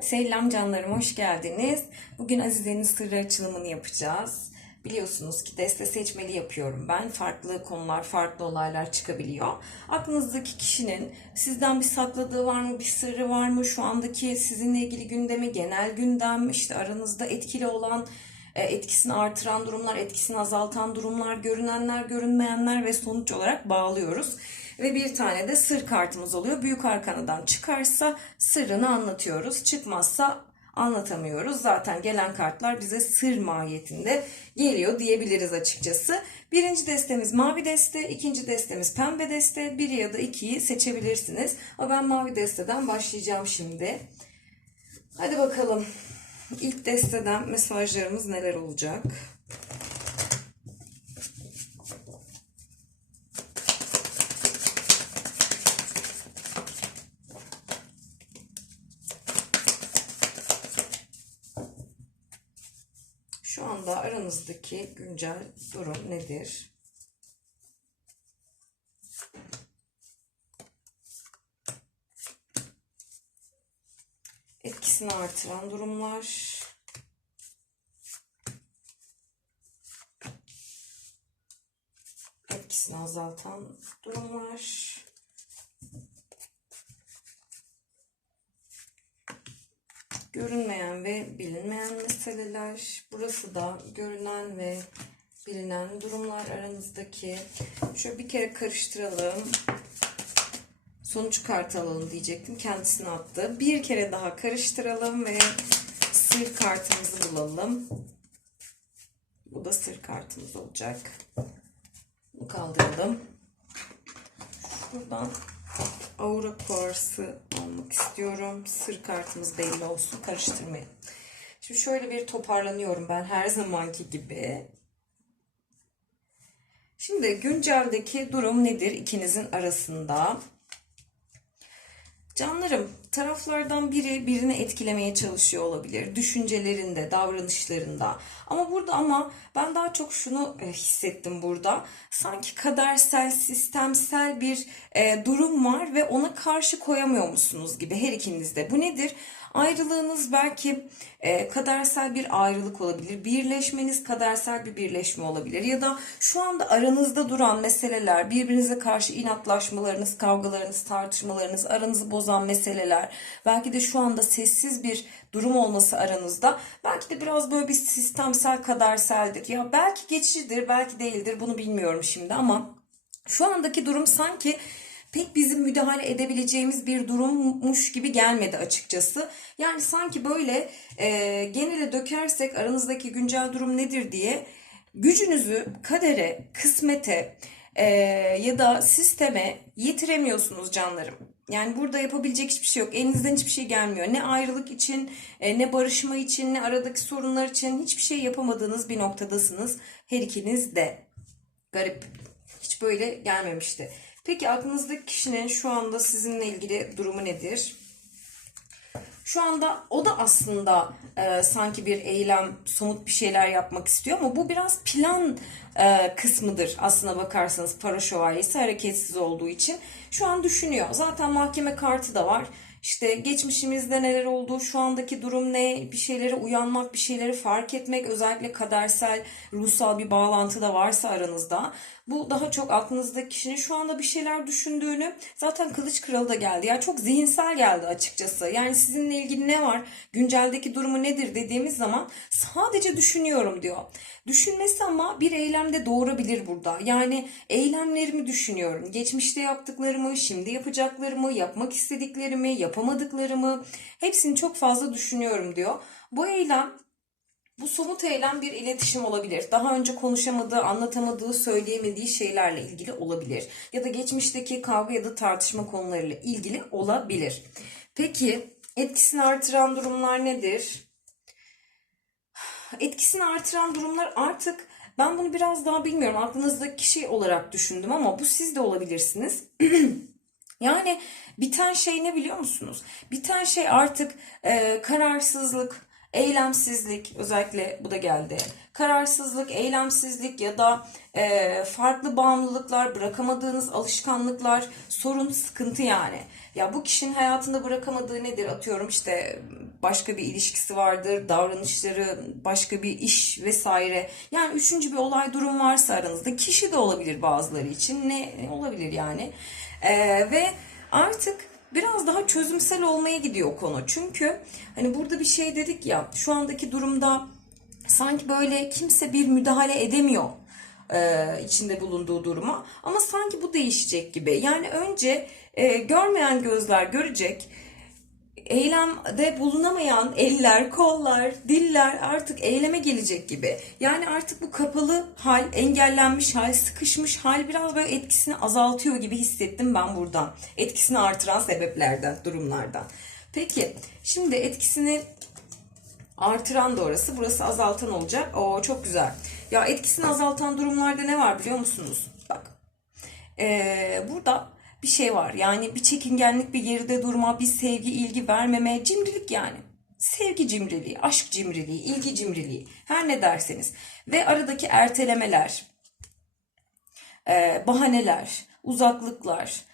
Selam canlarım, hoş geldiniz. Bugün Azize'nin sırrı açılımını yapacağız. Biliyorsunuz ki deste seçmeli yapıyorum ben. Farklı konular, farklı olaylar çıkabiliyor. Aklınızdaki kişinin sizden bir sakladığı var mı, bir sırrı var mı? Şu andaki sizinle ilgili gündemi, genel gündem, işte aranızda etkili olan, e, etkisini artıran durumlar, etkisini azaltan durumlar, görünenler, görünmeyenler ve sonuç olarak bağlıyoruz. Ve bir tane de sır kartımız oluyor. Büyük arkanadan çıkarsa sırrını anlatıyoruz. Çıkmazsa anlatamıyoruz. Zaten gelen kartlar bize sır mahiyetinde geliyor diyebiliriz açıkçası. Birinci destemiz mavi deste, ikinci destemiz pembe deste. Biri ya da ikiyi seçebilirsiniz. Ama ben mavi desteden başlayacağım şimdi. Hadi bakalım. İlk desteden mesajlarımız neler olacak? Şu anda aranızdaki güncel durum nedir? Etkisini artıran durumlar. Etkisini azaltan durumlar. Görünmeyen ve bilinmeyen meseleler. Burası da görünen ve bilinen durumlar aranızdaki. Şöyle bir kere karıştıralım. Sonuç kartı alalım diyecektim. Kendisini attı. Bir kere daha karıştıralım ve sır kartımızı bulalım. Bu da sır kartımız olacak. Bunu kaldıralım. Buradan aura kuarsı almak istiyorum. Sır kartımız belli olsun. Karıştırmayın. Şimdi şöyle bir toparlanıyorum ben her zamanki gibi. Şimdi günceldeki durum nedir ikinizin arasında? Canlarım, taraflardan biri birini etkilemeye çalışıyor olabilir. Düşüncelerinde, davranışlarında. Ama burada ama ben daha çok şunu e, hissettim burada. Sanki kadersel, sistemsel bir e, durum var ve ona karşı koyamıyor musunuz gibi her ikinizde. Bu nedir? Ayrılığınız belki e, kadersel bir ayrılık olabilir. Birleşmeniz kadersel bir birleşme olabilir. Ya da şu anda aranızda duran meseleler, birbirinize karşı inatlaşmalarınız, kavgalarınız, tartışmalarınız, aranızı bozan meseleler. Belki de şu anda sessiz bir durum olması aranızda. Belki de biraz böyle bir sistemsel kaderseldir. Ya belki geçicidir, belki değildir bunu bilmiyorum şimdi ama şu andaki durum sanki pek bizim müdahale edebileceğimiz bir durummuş gibi gelmedi açıkçası. Yani sanki böyle e, genele dökersek aranızdaki güncel durum nedir diye gücünüzü kadere, kısmete e, ya da sisteme yitiremiyorsunuz canlarım. Yani burada yapabilecek hiçbir şey yok. Elinizden hiçbir şey gelmiyor. Ne ayrılık için, e, ne barışma için, ne aradaki sorunlar için hiçbir şey yapamadığınız bir noktadasınız. Her ikiniz de. Garip. Hiç böyle gelmemişti. Peki aklınızdaki kişinin şu anda sizinle ilgili durumu nedir? Şu anda o da aslında e, sanki bir eylem, somut bir şeyler yapmak istiyor ama bu biraz plan e, kısmıdır aslına bakarsanız para şövalyesi hareketsiz olduğu için. Şu an düşünüyor. Zaten mahkeme kartı da var. İşte geçmişimizde neler oldu, şu andaki durum ne, bir şeylere uyanmak, bir şeyleri fark etmek, özellikle kadersel, ruhsal bir bağlantı da varsa aranızda. Bu daha çok aklınızdaki kişinin şu anda bir şeyler düşündüğünü, zaten kılıç kralı da geldi. Yani çok zihinsel geldi açıkçası. Yani sizinle ilgili ne var, günceldeki durumu nedir dediğimiz zaman sadece düşünüyorum diyor. Düşünmesi ama bir eylemde doğurabilir burada. Yani eylemlerimi düşünüyorum. Geçmişte yaptıklarımı, şimdi yapacaklarımı, yapmak istediklerimi, yapamadıklarımı hepsini çok fazla düşünüyorum diyor. Bu eylem bu somut eylem bir iletişim olabilir. Daha önce konuşamadığı, anlatamadığı, söyleyemediği şeylerle ilgili olabilir. Ya da geçmişteki kavga ya da tartışma konularıyla ilgili olabilir. Peki etkisini artıran durumlar nedir? Etkisini artıran durumlar artık ben bunu biraz daha bilmiyorum. Aklınızdaki kişi olarak düşündüm ama bu siz de olabilirsiniz. Yani biten şey ne biliyor musunuz? Biten şey artık e, kararsızlık, eylemsizlik özellikle bu da geldi. Kararsızlık, eylemsizlik ya da e, farklı bağımlılıklar, bırakamadığınız alışkanlıklar, sorun, sıkıntı yani. Ya bu kişinin hayatında bırakamadığı nedir? Atıyorum işte başka bir ilişkisi vardır, davranışları, başka bir iş vesaire. Yani üçüncü bir olay durum varsa aranızda kişi de olabilir bazıları için. Ne olabilir yani? Ee, ve artık biraz daha çözümsel olmaya gidiyor konu. Çünkü hani burada bir şey dedik ya şu andaki durumda sanki böyle kimse bir müdahale edemiyor e, içinde bulunduğu duruma. Ama sanki bu değişecek gibi. Yani önce e, görmeyen gözler görecek. Eylemde bulunamayan eller, kollar, diller artık eyleme gelecek gibi. Yani artık bu kapalı hal, engellenmiş hal, sıkışmış hal biraz böyle etkisini azaltıyor gibi hissettim ben buradan. Etkisini artıran sebeplerden, durumlardan. Peki, şimdi etkisini Artıran da orası. Burası azaltan olacak. Oo çok güzel. Ya etkisini azaltan durumlarda ne var biliyor musunuz? Bak. Ee, burada bir şey var. Yani bir çekingenlik, bir geride durma, bir sevgi, ilgi vermeme, cimrilik yani. Sevgi cimriliği, aşk cimriliği, ilgi cimriliği. Her ne derseniz. Ve aradaki ertelemeler, bahaneler, uzaklıklar,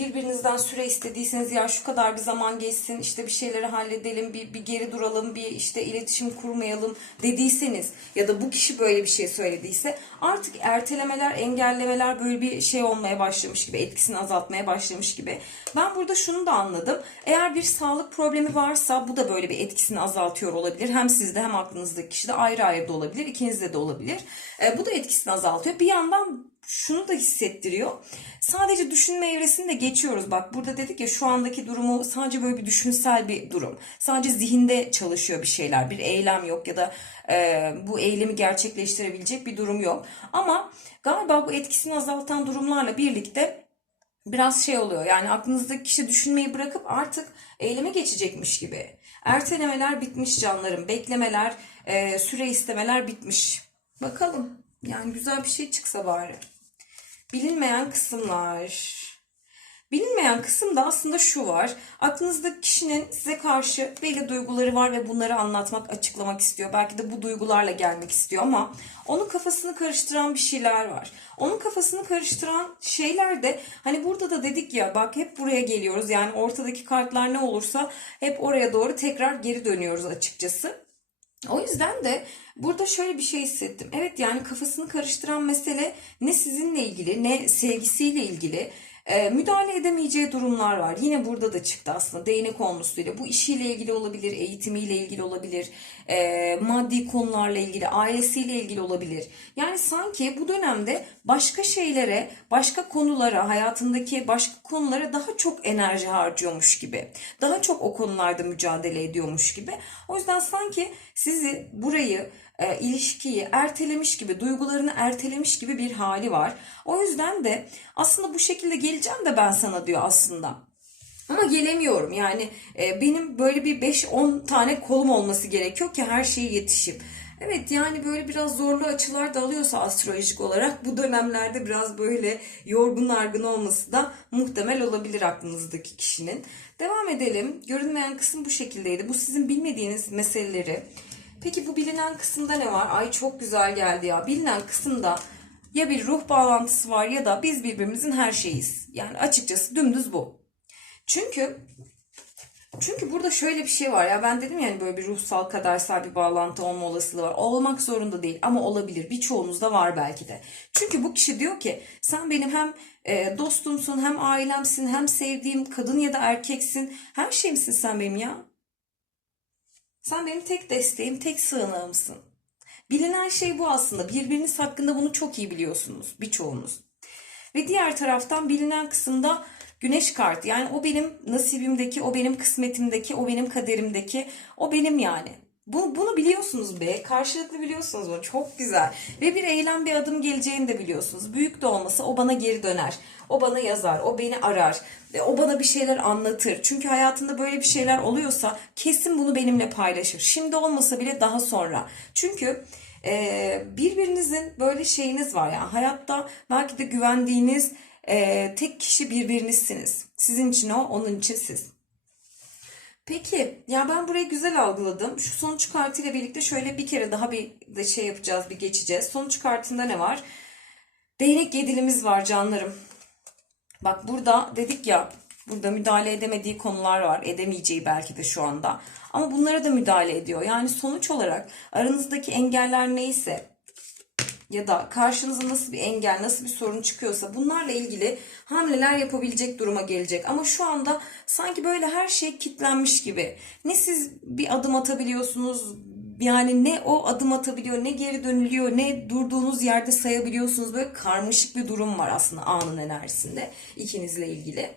birbirinizden süre istediyseniz ya şu kadar bir zaman geçsin işte bir şeyleri halledelim bir, bir geri duralım bir işte iletişim kurmayalım dediyseniz ya da bu kişi böyle bir şey söylediyse artık ertelemeler engellemeler böyle bir şey olmaya başlamış gibi etkisini azaltmaya başlamış gibi. Ben burada şunu da anladım eğer bir sağlık problemi varsa bu da böyle bir etkisini azaltıyor olabilir hem sizde hem aklınızdaki kişide ayrı ayrı da olabilir ikinizde de olabilir. E, bu da etkisini azaltıyor bir yandan şunu da hissettiriyor. Sadece düşünme evresini de geçiyoruz. Bak burada dedik ya şu andaki durumu sadece böyle bir düşünsel bir durum. Sadece zihinde çalışıyor bir şeyler. Bir eylem yok ya da e, bu eylemi gerçekleştirebilecek bir durum yok. Ama galiba bu etkisini azaltan durumlarla birlikte biraz şey oluyor. Yani aklınızdaki kişi düşünmeyi bırakıp artık eyleme geçecekmiş gibi. Ertelemeler bitmiş canlarım. Beklemeler, e, süre istemeler bitmiş. Bakalım. Yani güzel bir şey çıksa bari. Bilinmeyen kısımlar. Bilinmeyen kısım da aslında şu var. Aklınızda kişinin size karşı belli duyguları var ve bunları anlatmak, açıklamak istiyor. Belki de bu duygularla gelmek istiyor ama onun kafasını karıştıran bir şeyler var. Onun kafasını karıştıran şeyler de hani burada da dedik ya bak hep buraya geliyoruz. Yani ortadaki kartlar ne olursa hep oraya doğru tekrar geri dönüyoruz açıkçası. O yüzden de burada şöyle bir şey hissettim. Evet yani kafasını karıştıran mesele ne sizinle ilgili ne sevgisiyle ilgili. Ee, müdahale edemeyeceği durumlar var. Yine burada da çıktı aslında değnek olmuşluğuyla. Bu işiyle ilgili olabilir, eğitimiyle ilgili olabilir, e, maddi konularla ilgili, ailesiyle ilgili olabilir. Yani sanki bu dönemde başka şeylere, başka konulara, hayatındaki başka konulara daha çok enerji harcıyormuş gibi. Daha çok o konularda mücadele ediyormuş gibi. O yüzden sanki sizi burayı e, ilişkiyi ertelemiş gibi, duygularını ertelemiş gibi bir hali var. O yüzden de aslında bu şekilde geleceğim de ben sana diyor aslında. Ama gelemiyorum yani e, benim böyle bir 5-10 tane kolum olması gerekiyor ki her şeye yetişeyim. Evet yani böyle biraz zorlu açılar da alıyorsa astrolojik olarak bu dönemlerde biraz böyle yorgun argın olması da muhtemel olabilir aklınızdaki kişinin. Devam edelim. Görünmeyen kısım bu şekildeydi. Bu sizin bilmediğiniz meseleleri Peki bu bilinen kısımda ne var? Ay çok güzel geldi ya. Bilinen kısımda ya bir ruh bağlantısı var ya da biz birbirimizin her şeyiz. Yani açıkçası dümdüz bu. Çünkü çünkü burada şöyle bir şey var ya ben dedim yani böyle bir ruhsal kadersel bir bağlantı olma olasılığı var. Olmak zorunda değil ama olabilir. Birçoğunuzda var belki de. Çünkü bu kişi diyor ki sen benim hem e, dostumsun hem ailemsin hem sevdiğim kadın ya da erkeksin. Her şeyimsin sen benim ya. Sen benim tek desteğim, tek sığınağımsın. Bilinen şey bu aslında. Birbiriniz hakkında bunu çok iyi biliyorsunuz birçoğunuz. Ve diğer taraftan bilinen kısımda güneş kartı. Yani o benim nasibimdeki, o benim kısmetimdeki, o benim kaderimdeki, o benim yani. Bu, bunu biliyorsunuz be. Karşılıklı biliyorsunuz bunu. Çok güzel. Ve bir eylem bir adım geleceğini de biliyorsunuz. Büyük de olmasa o bana geri döner. O bana yazar. O beni arar. Ve o bana bir şeyler anlatır. Çünkü hayatında böyle bir şeyler oluyorsa kesin bunu benimle paylaşır. Şimdi olmasa bile daha sonra. Çünkü e, birbirinizin böyle şeyiniz var ya. Hayatta belki de güvendiğiniz e, tek kişi birbirinizsiniz. Sizin için o, onun için siz. Peki ya ben burayı güzel algıladım. Şu sonuç kartıyla birlikte şöyle bir kere daha bir de şey yapacağız, bir geçeceğiz. Sonuç kartında ne var? Değnek yedilimiz var canlarım. Bak burada dedik ya burada müdahale edemediği konular var. Edemeyeceği belki de şu anda. Ama bunlara da müdahale ediyor. Yani sonuç olarak aranızdaki engeller neyse ya da karşınıza nasıl bir engel, nasıl bir sorun çıkıyorsa bunlarla ilgili hamleler yapabilecek duruma gelecek. Ama şu anda sanki böyle her şey kilitlenmiş gibi. Ne siz bir adım atabiliyorsunuz, yani ne o adım atabiliyor, ne geri dönülüyor, ne durduğunuz yerde sayabiliyorsunuz. Böyle karmaşık bir durum var aslında anın enerjisinde ikinizle ilgili.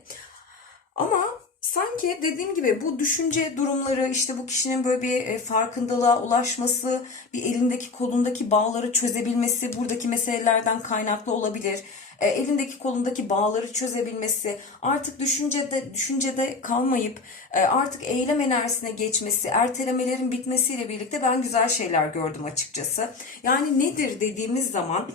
Ama sanki dediğim gibi bu düşünce durumları işte bu kişinin böyle bir e, farkındalığa ulaşması, bir elindeki kolundaki bağları çözebilmesi buradaki meselelerden kaynaklı olabilir. E, elindeki kolundaki bağları çözebilmesi, artık düşüncede düşüncede kalmayıp e, artık eylem enerjisine geçmesi, ertelemelerin bitmesiyle birlikte ben güzel şeyler gördüm açıkçası. Yani nedir dediğimiz zaman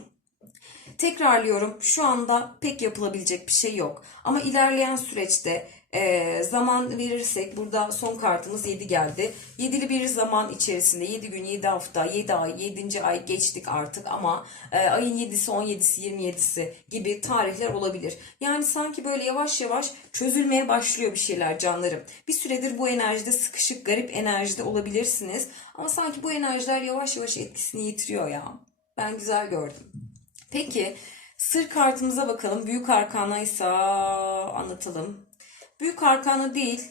Tekrarlıyorum şu anda pek yapılabilecek bir şey yok. Ama ilerleyen süreçte e, zaman verirsek burada son kartımız 7 geldi. 7'li bir zaman içerisinde 7 gün 7 hafta 7 ay 7. ay geçtik artık ama e, ayın 7'si 17'si 27'si gibi tarihler olabilir. Yani sanki böyle yavaş yavaş çözülmeye başlıyor bir şeyler canlarım. Bir süredir bu enerjide sıkışık garip enerjide olabilirsiniz. Ama sanki bu enerjiler yavaş yavaş etkisini yitiriyor ya. Ben güzel gördüm. Peki sır kartımıza bakalım. Büyük arkana ise anlatalım. Büyük arkana değil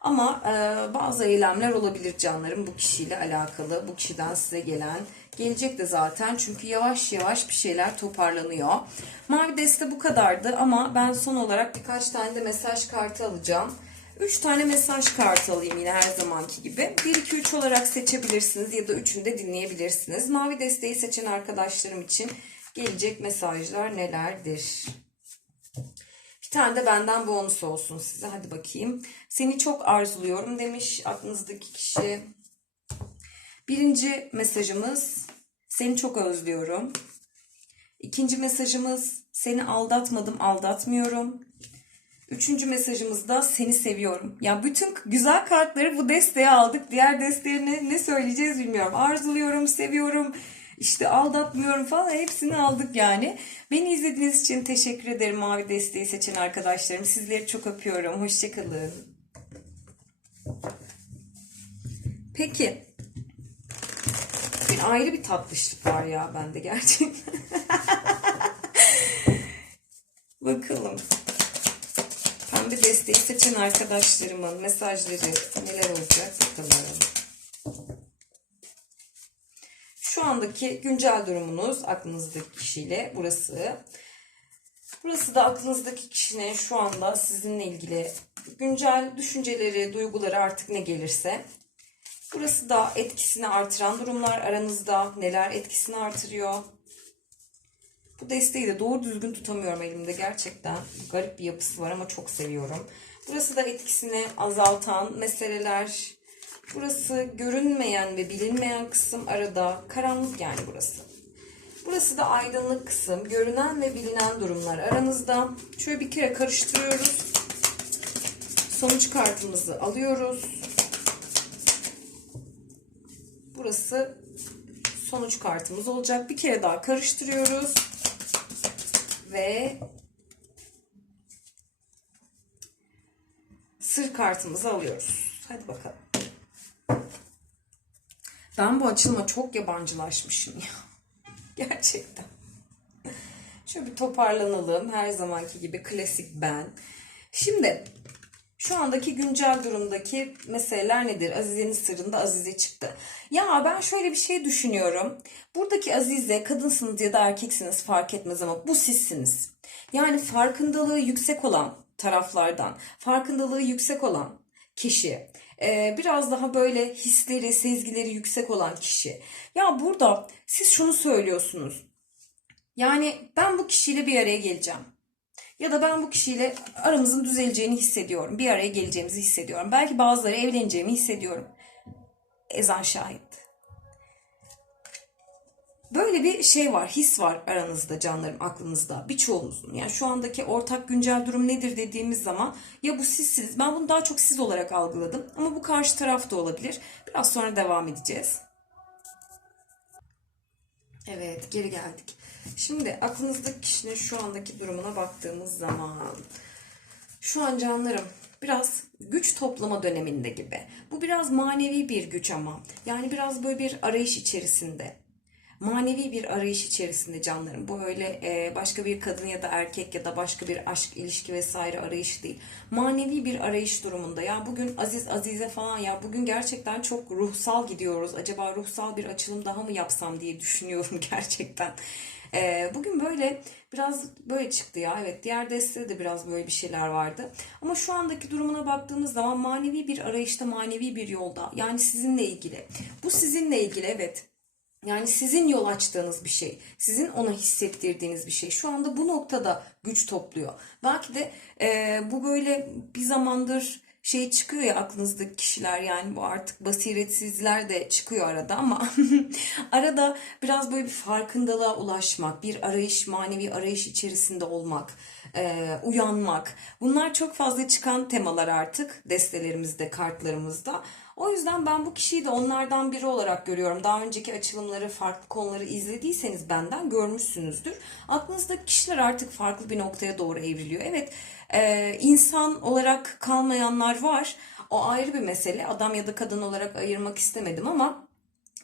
ama e, bazı eylemler olabilir canlarım bu kişiyle alakalı. Bu kişiden size gelen. Gelecek de zaten çünkü yavaş yavaş bir şeyler toparlanıyor. Mavi deste bu kadardı ama ben son olarak birkaç tane de mesaj kartı alacağım. 3 tane mesaj kartı alayım yine her zamanki gibi. 1, 2, 3 olarak seçebilirsiniz ya da 3'ünü de dinleyebilirsiniz. Mavi desteği seçen arkadaşlarım için gelecek mesajlar nelerdir? Tane de benden bonus olsun size. Hadi bakayım. Seni çok arzuluyorum demiş aklınızdaki kişi. Birinci mesajımız seni çok özlüyorum. İkinci mesajımız seni aldatmadım aldatmıyorum. Üçüncü mesajımız da seni seviyorum. Ya bütün güzel kartları bu desteğe aldık. Diğer desteğine ne söyleyeceğiz bilmiyorum. Arzuluyorum, seviyorum, işte aldatmıyorum falan hepsini aldık yani. Beni izlediğiniz için teşekkür ederim mavi desteği seçen arkadaşlarım. Sizleri çok öpüyorum. Hoşçakalın. Peki. Bir ayrı bir tatlışlık var ya bende gerçekten. Bakalım. Pembe desteği seçen arkadaşlarımın mesajları neler olacak bakalım. Şu andaki güncel durumunuz aklınızdaki kişiyle burası. Burası da aklınızdaki kişinin şu anda sizinle ilgili güncel düşünceleri, duyguları artık ne gelirse. Burası da etkisini artıran durumlar aranızda neler etkisini artırıyor. Bu desteği de doğru düzgün tutamıyorum elimde gerçekten. Garip bir yapısı var ama çok seviyorum. Burası da etkisini azaltan meseleler. Burası görünmeyen ve bilinmeyen kısım arada. Karanlık yani burası. Burası da aydınlık kısım. Görünen ve bilinen durumlar aranızda. Şöyle bir kere karıştırıyoruz. Sonuç kartımızı alıyoruz. Burası sonuç kartımız olacak. Bir kere daha karıştırıyoruz. Ve sır kartımızı alıyoruz. Hadi bakalım. Ben bu açılıma çok yabancılaşmışım ya. Gerçekten. Şöyle bir toparlanalım. Her zamanki gibi klasik ben. Şimdi şu andaki güncel durumdaki meseleler nedir? Azize'nin sırrında Azize çıktı. Ya ben şöyle bir şey düşünüyorum. Buradaki Azize kadınsınız ya da erkeksiniz fark etmez ama bu sizsiniz. Yani farkındalığı yüksek olan taraflardan, farkındalığı yüksek olan kişi, biraz daha böyle hisleri, sezgileri yüksek olan kişi. Ya burada siz şunu söylüyorsunuz. Yani ben bu kişiyle bir araya geleceğim. Ya da ben bu kişiyle aramızın düzeleceğini hissediyorum. Bir araya geleceğimizi hissediyorum. Belki bazıları evleneceğimi hissediyorum. Ezan şahit. Böyle bir şey var, his var aranızda canlarım, aklınızda. Birçoğunuzun. Yani şu andaki ortak güncel durum nedir dediğimiz zaman ya bu sizsiniz. Ben bunu daha çok siz olarak algıladım. Ama bu karşı taraf da olabilir. Biraz sonra devam edeceğiz. Evet, geri geldik. Şimdi aklınızdaki kişinin şu andaki durumuna baktığımız zaman şu an canlarım biraz güç toplama döneminde gibi. Bu biraz manevi bir güç ama. Yani biraz böyle bir arayış içerisinde. Manevi bir arayış içerisinde canlarım. Bu öyle e, başka bir kadın ya da erkek ya da başka bir aşk, ilişki vesaire arayış değil. Manevi bir arayış durumunda. Ya bugün Aziz, Azize falan ya bugün gerçekten çok ruhsal gidiyoruz. Acaba ruhsal bir açılım daha mı yapsam diye düşünüyorum gerçekten. E, bugün böyle biraz böyle çıktı ya. Evet diğer destede de biraz böyle bir şeyler vardı. Ama şu andaki durumuna baktığımız zaman manevi bir arayışta, manevi bir yolda. Yani sizinle ilgili. Bu sizinle ilgili evet. Yani sizin yol açtığınız bir şey, sizin ona hissettirdiğiniz bir şey. Şu anda bu noktada güç topluyor. Belki de e, bu böyle bir zamandır şey çıkıyor ya aklınızdaki kişiler yani bu artık basiretsizler de çıkıyor arada ama arada biraz böyle bir farkındalığa ulaşmak, bir arayış, manevi arayış içerisinde olmak, e, uyanmak. Bunlar çok fazla çıkan temalar artık destelerimizde, kartlarımızda. O yüzden ben bu kişiyi de onlardan biri olarak görüyorum. Daha önceki açılımları, farklı konuları izlediyseniz benden görmüşsünüzdür. Aklınızdaki kişiler artık farklı bir noktaya doğru evriliyor. Evet, e, insan olarak kalmayanlar var. O ayrı bir mesele. Adam ya da kadın olarak ayırmak istemedim ama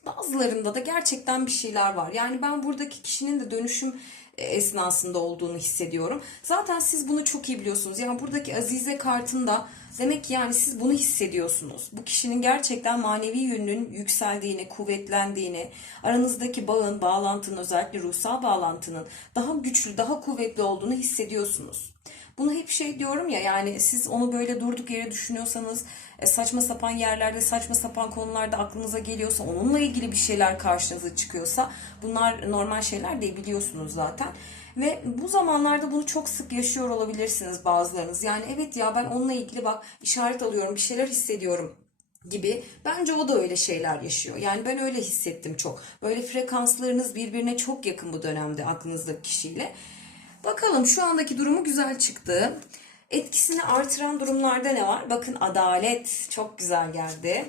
bazılarında da gerçekten bir şeyler var. Yani ben buradaki kişinin de dönüşüm e, esnasında olduğunu hissediyorum. Zaten siz bunu çok iyi biliyorsunuz. Yani buradaki Azize kartında demek ki yani siz bunu hissediyorsunuz. Bu kişinin gerçekten manevi yönünün yükseldiğini, kuvvetlendiğini, aranızdaki bağın, bağlantının özellikle ruhsal bağlantının daha güçlü, daha kuvvetli olduğunu hissediyorsunuz. Bunu hep şey diyorum ya yani siz onu böyle durduk yere düşünüyorsanız e, saçma sapan yerlerde saçma sapan konularda aklınıza geliyorsa onunla ilgili bir şeyler karşınıza çıkıyorsa bunlar normal şeyler değil biliyorsunuz zaten. Ve bu zamanlarda bunu çok sık yaşıyor olabilirsiniz bazılarınız. Yani evet ya ben onunla ilgili bak işaret alıyorum bir şeyler hissediyorum gibi. Bence o da öyle şeyler yaşıyor. Yani ben öyle hissettim çok. Böyle frekanslarınız birbirine çok yakın bu dönemde aklınızdaki kişiyle. Bakalım şu andaki durumu güzel çıktı. Etkisini artıran durumlarda ne var? Bakın adalet çok güzel geldi.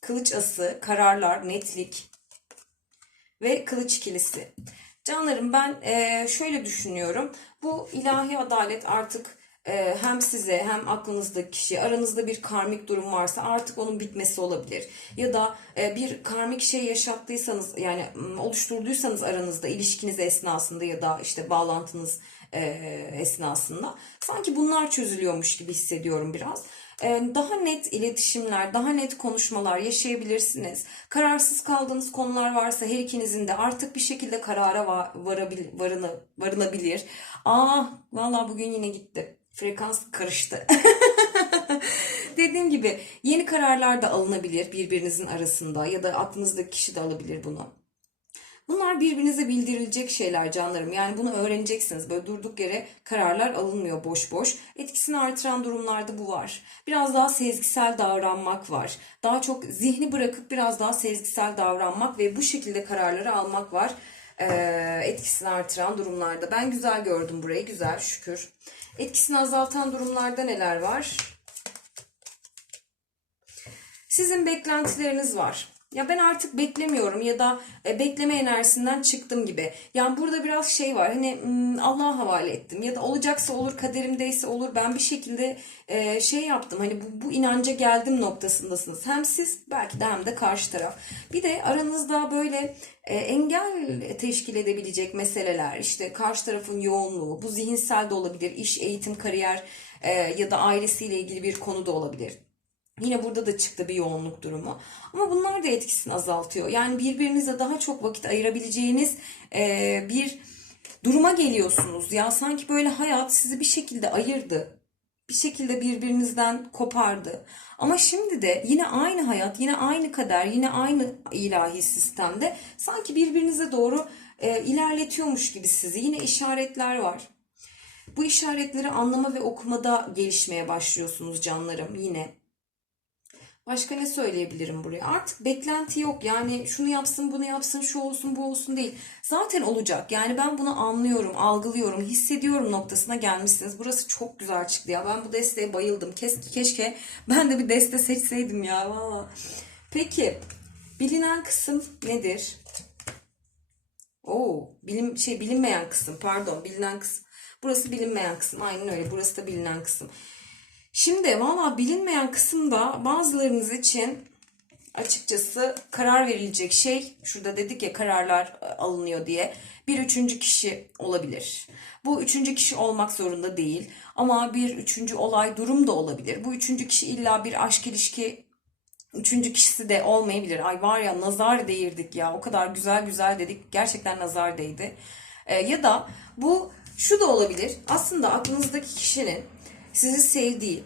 Kılıç ası, kararlar, netlik ve kılıç ikilisi. Canlarım ben e, şöyle düşünüyorum. Bu ilahi adalet artık e, hem size hem aklınızdaki kişi aranızda bir karmik durum varsa artık onun bitmesi olabilir. Ya da e, bir karmik şey yaşattıysanız yani oluşturduysanız aranızda ilişkiniz esnasında ya da işte bağlantınız e, esnasında sanki bunlar çözülüyormuş gibi hissediyorum biraz. E, daha net iletişimler, daha net konuşmalar yaşayabilirsiniz. Kararsız kaldığınız konular varsa her ikinizin de artık bir şekilde karara va- varabil, varını, varılabilir. Aa, vallahi bugün yine gitti. Frekans karıştı. Dediğim gibi yeni kararlar da alınabilir birbirinizin arasında ya da aklınızdaki kişi de alabilir bunu. Bunlar birbirinize bildirilecek şeyler canlarım. Yani bunu öğreneceksiniz. Böyle durduk yere kararlar alınmıyor boş boş. Etkisini artıran durumlarda bu var. Biraz daha sezgisel davranmak var. Daha çok zihni bırakıp biraz daha sezgisel davranmak ve bu şekilde kararları almak var. Ee, etkisini artıran durumlarda. Ben güzel gördüm burayı. Güzel şükür. Etkisini azaltan durumlarda neler var? Sizin beklentileriniz var. Ya ben artık beklemiyorum ya da e, bekleme enerjisinden çıktım gibi. Yani burada biraz şey var hani Allah'a havale ettim ya da olacaksa olur kaderimdeyse olur ben bir şekilde e, şey yaptım hani bu, bu inanca geldim noktasındasınız. Hem siz belki de hem de karşı taraf. Bir de aranızda böyle e, engel teşkil edebilecek meseleler işte karşı tarafın yoğunluğu bu zihinsel de olabilir iş eğitim kariyer ya da ailesiyle ilgili bir konu da olabilir. Yine burada da çıktı bir yoğunluk durumu. Ama bunlar da etkisini azaltıyor. Yani birbirinize daha çok vakit ayırabileceğiniz e, bir duruma geliyorsunuz. Ya sanki böyle hayat sizi bir şekilde ayırdı. Bir şekilde birbirinizden kopardı. Ama şimdi de yine aynı hayat, yine aynı kader, yine aynı ilahi sistemde sanki birbirinize doğru e, ilerletiyormuş gibi sizi. Yine işaretler var. Bu işaretleri anlama ve okumada gelişmeye başlıyorsunuz canlarım yine. Başka ne söyleyebilirim buraya? Artık beklenti yok. Yani şunu yapsın, bunu yapsın, şu olsun, bu olsun değil. Zaten olacak. Yani ben bunu anlıyorum, algılıyorum, hissediyorum noktasına gelmişsiniz. Burası çok güzel çıktı ya. Ben bu desteğe bayıldım. Keşke, keşke ben de bir deste seçseydim ya. Valla. Peki, bilinen kısım nedir? Oo, bilim şey bilinmeyen kısım. Pardon, bilinen kısım. Burası bilinmeyen kısım. Aynen öyle. Burası da bilinen kısım. Şimdi valla bilinmeyen kısımda bazılarınız için açıkçası karar verilecek şey şurada dedik ya kararlar e, alınıyor diye bir üçüncü kişi olabilir. Bu üçüncü kişi olmak zorunda değil ama bir üçüncü olay durum da olabilir. Bu üçüncü kişi illa bir aşk ilişki üçüncü kişisi de olmayabilir. Ay var ya nazar değirdik ya o kadar güzel güzel dedik gerçekten nazar değdi. E, ya da bu şu da olabilir aslında aklınızdaki kişinin sizi sevdiği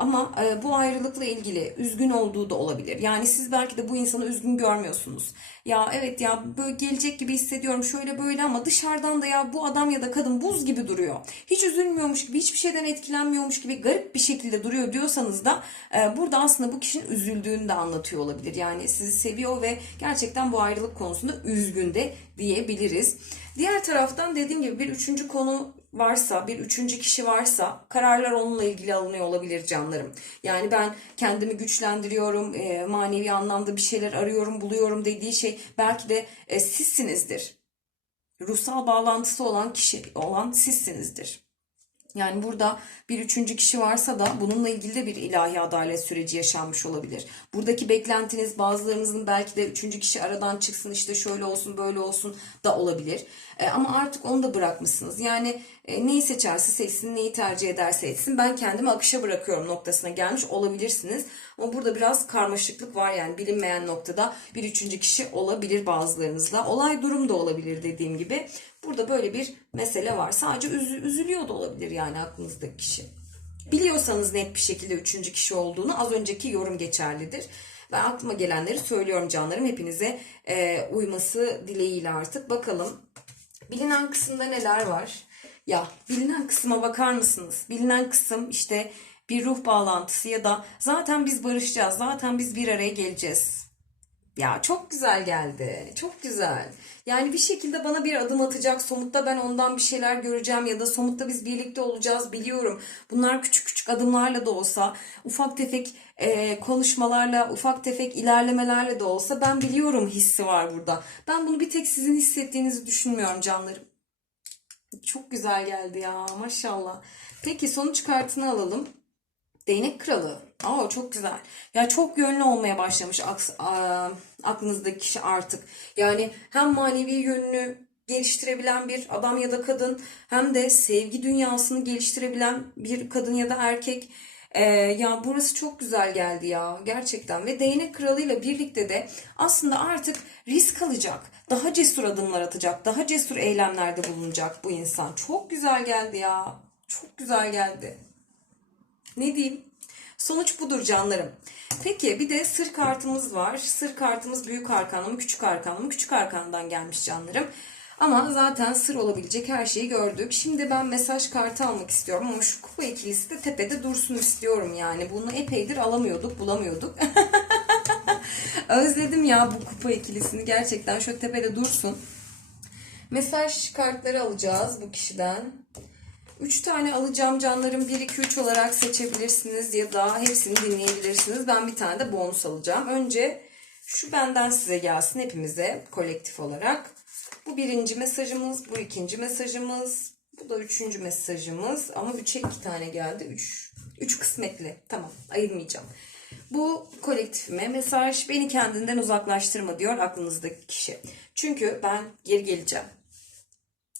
ama e, bu ayrılıkla ilgili üzgün olduğu da olabilir. Yani siz belki de bu insanı üzgün görmüyorsunuz. Ya evet ya böyle gelecek gibi hissediyorum şöyle böyle ama dışarıdan da ya bu adam ya da kadın buz gibi duruyor. Hiç üzülmüyormuş gibi, hiçbir şeyden etkilenmiyormuş gibi garip bir şekilde duruyor diyorsanız da e, burada aslında bu kişinin üzüldüğünü de anlatıyor olabilir. Yani sizi seviyor ve gerçekten bu ayrılık konusunda üzgün de diyebiliriz. Diğer taraftan dediğim gibi bir üçüncü konu varsa, bir üçüncü kişi varsa kararlar onunla ilgili alınıyor olabilir canlarım. Yani ben kendimi güçlendiriyorum, e, manevi anlamda bir şeyler arıyorum, buluyorum dediği şey belki de e, sizsinizdir. Ruhsal bağlantısı olan kişi olan sizsinizdir. Yani burada bir üçüncü kişi varsa da bununla ilgili de bir ilahi adalet süreci yaşanmış olabilir. Buradaki beklentiniz bazılarınızın belki de üçüncü kişi aradan çıksın işte şöyle olsun böyle olsun da olabilir. E, ama artık onu da bırakmışsınız. Yani e, neyi seçerse seçsin, neyi tercih ederse etsin. Ben kendimi akışa bırakıyorum noktasına gelmiş olabilirsiniz. Ama burada biraz karmaşıklık var yani bilinmeyen noktada bir üçüncü kişi olabilir bazılarınızda. Olay durum da olabilir dediğim gibi. Burada böyle bir mesele var. Sadece üzü- üzülüyor da olabilir yani aklınızdaki kişi. Biliyorsanız net bir şekilde üçüncü kişi olduğunu az önceki yorum geçerlidir. Ben aklıma gelenleri söylüyorum canlarım. Hepinize e, uyması dileğiyle artık. Bakalım bilinen kısımda neler var? Ya bilinen kısma bakar mısınız? Bilinen kısım işte bir ruh bağlantısı ya da zaten biz barışacağız. Zaten biz bir araya geleceğiz. Ya çok güzel geldi. Çok güzel. Yani bir şekilde bana bir adım atacak. Somutta ben ondan bir şeyler göreceğim ya da somutta biz birlikte olacağız biliyorum. Bunlar küçük küçük adımlarla da olsa, ufak tefek e, konuşmalarla, ufak tefek ilerlemelerle de olsa ben biliyorum hissi var burada. Ben bunu bir tek sizin hissettiğinizi düşünmüyorum canlarım. Çok güzel geldi ya maşallah. Peki sonuç kartını alalım. Değnek kralı. Aa çok güzel. Ya çok yönlü olmaya başlamış aklınızdaki kişi artık. Yani hem manevi yönünü geliştirebilen bir adam ya da kadın hem de sevgi dünyasını geliştirebilen bir kadın ya da erkek. Ee, ya burası çok güzel geldi ya gerçekten ve değnek kralıyla birlikte de aslında artık risk alacak, daha cesur adımlar atacak, daha cesur eylemlerde bulunacak bu insan. Çok güzel geldi ya. Çok güzel geldi. Ne diyeyim? Sonuç budur canlarım. Peki bir de sır kartımız var. Sır kartımız büyük arkanlı mı küçük arkanlı mı? Küçük arkandan gelmiş canlarım. Ama zaten sır olabilecek her şeyi gördük. Şimdi ben mesaj kartı almak istiyorum ama şu kupa ikilisi de tepede dursun istiyorum yani. Bunu epeydir alamıyorduk, bulamıyorduk. Özledim ya bu kupa ikilisini gerçekten şu tepede dursun. Mesaj kartları alacağız bu kişiden. 3 tane alacağım canlarım 1 2 3 olarak seçebilirsiniz ya da hepsini dinleyebilirsiniz. Ben bir tane de bonus alacağım. Önce şu benden size gelsin hepimize kolektif olarak. Bu birinci mesajımız, bu ikinci mesajımız, bu da üçüncü mesajımız. Ama 3'e 2 tane geldi. 3 3 kısmetli. Tamam, ayırmayacağım. Bu kolektifime mesaj beni kendinden uzaklaştırma diyor aklınızdaki kişi. Çünkü ben geri geleceğim.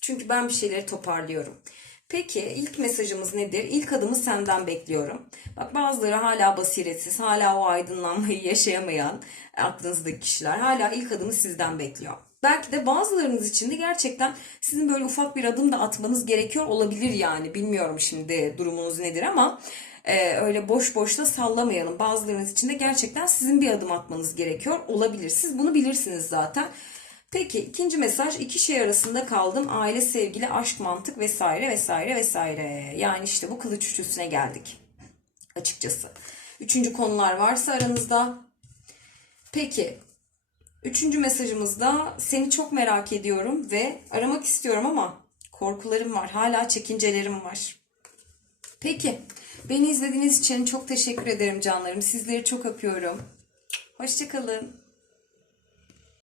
Çünkü ben bir şeyleri toparlıyorum. Peki ilk mesajımız nedir? İlk adımı senden bekliyorum. Bak bazıları hala basiretsiz, hala o aydınlanmayı yaşayamayan aklınızdaki kişiler hala ilk adımı sizden bekliyor. Belki de bazılarınız için de gerçekten sizin böyle ufak bir adım da atmanız gerekiyor olabilir yani. Bilmiyorum şimdi durumunuz nedir ama e, öyle boş boş da sallamayalım. Bazılarınız için de gerçekten sizin bir adım atmanız gerekiyor olabilir. Siz bunu bilirsiniz zaten. Peki ikinci mesaj iki şey arasında kaldım. Aile, sevgili, aşk, mantık vesaire vesaire vesaire. Yani işte bu kılıç üçlüsüne geldik. Açıkçası. Üçüncü konular varsa aranızda. Peki. Üçüncü mesajımızda seni çok merak ediyorum ve aramak istiyorum ama korkularım var. Hala çekincelerim var. Peki. Beni izlediğiniz için çok teşekkür ederim canlarım. Sizleri çok öpüyorum. Hoşçakalın.